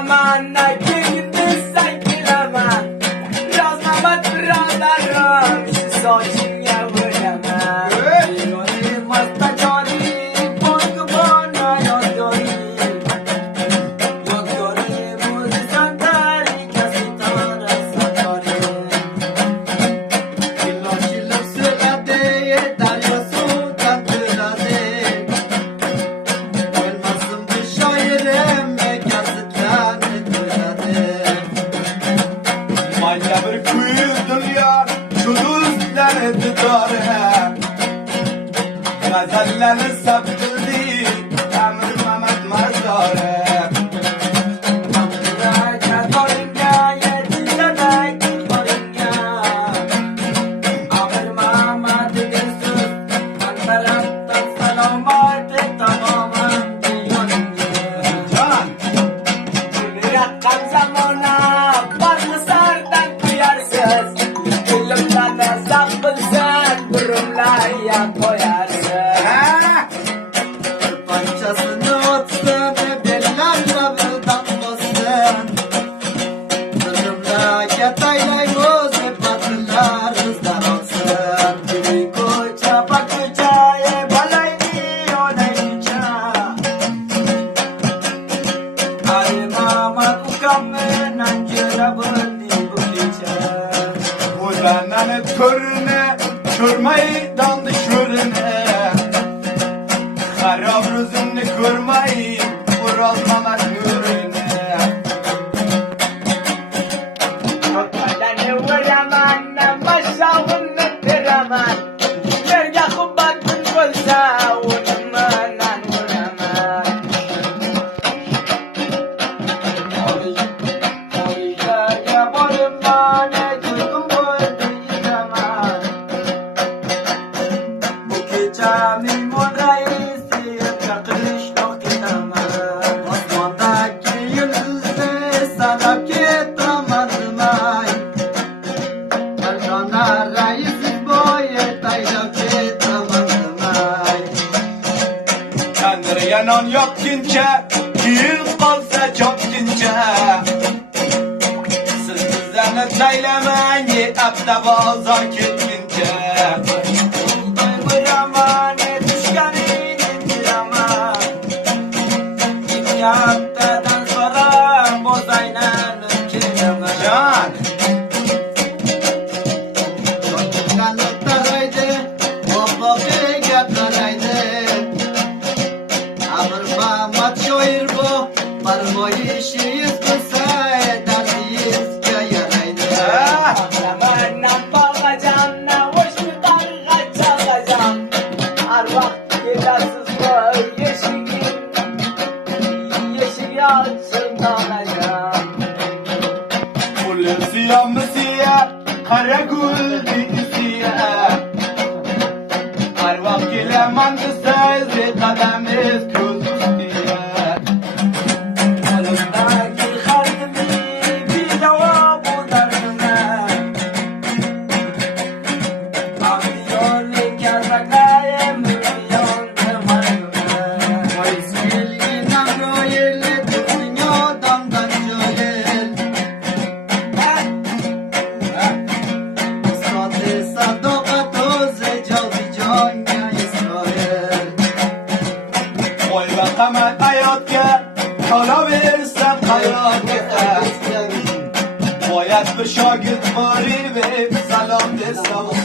zaman sen giremem. Biraz Mehmet biraderim, şu saçıya vuremem. Yorim hasta canim, korku bana yokturim. Yokturim uzun tarikası tanrısı canim. Kilo kilo söyledi, darya sultan tüladı. Olmasın bu şairim, kasıtlarını tüladı. Maya bir kuyu dünya, şu düzleri tutarı. Gazelleri saptırdı, Emir Mehmet Mazdarı. Can, ha? Parçasını atsın, bellerle buradan bastın. Sırrımla yataylayımız, batırlar hızlar olsun. Bir koça bakıcaya balayı onayıca. Ay mama kukamın ancıra buldi bu gece. Bu benden körüne, körmeyi dandı körüne. Harap rüzünü körmeyi, Ural Mehmet körüne. Kokmadan vuraman, başağını kıraman. Yerge kubatın kolsa, unumdan vuraman. Oy varım bana, gülüm boydu yıkaman. Bu gece mimon reisi, yakış yok gidemem. Osmandaki yıldızı sanıp gitmedim ay. Erkanlar reisi boyu taylap gitmedim ay. Kendir yanan yapkince, Yıl kalsa çapkince. Siz bizden eteylemeyi, Ebde bazar ketkince. Vuraman, düşkanın vuraman. Yaptıdan sonra bozayla kiremem. Can, Kanıtlaraydı, o bakı getireydi. Amırma mat şoir bu, parmoyu şiiz kısay, dersiyiz köyereydi. ha? Zamandan bakacağım, hoş bir dalga çalacağım. Arvah gidersiz bu yeşil açın kalacağım. Gülüm siyah mı siyah, kara gül bir siyah. Her vakit gelemem de sayızı, kademiz köz üstüye. Kolumdaki kalbimi bir dava bu derdime. Bakıyor kerrakaya milyon kırmarıma. Mayısgil namroyeli, dünyadan cahil. Sadı sadoka toze, cavzi canya İsrail. Oy ve kamet hayatke, kala verirsen hayatke. Boyat bir şagird bari ve salam desem.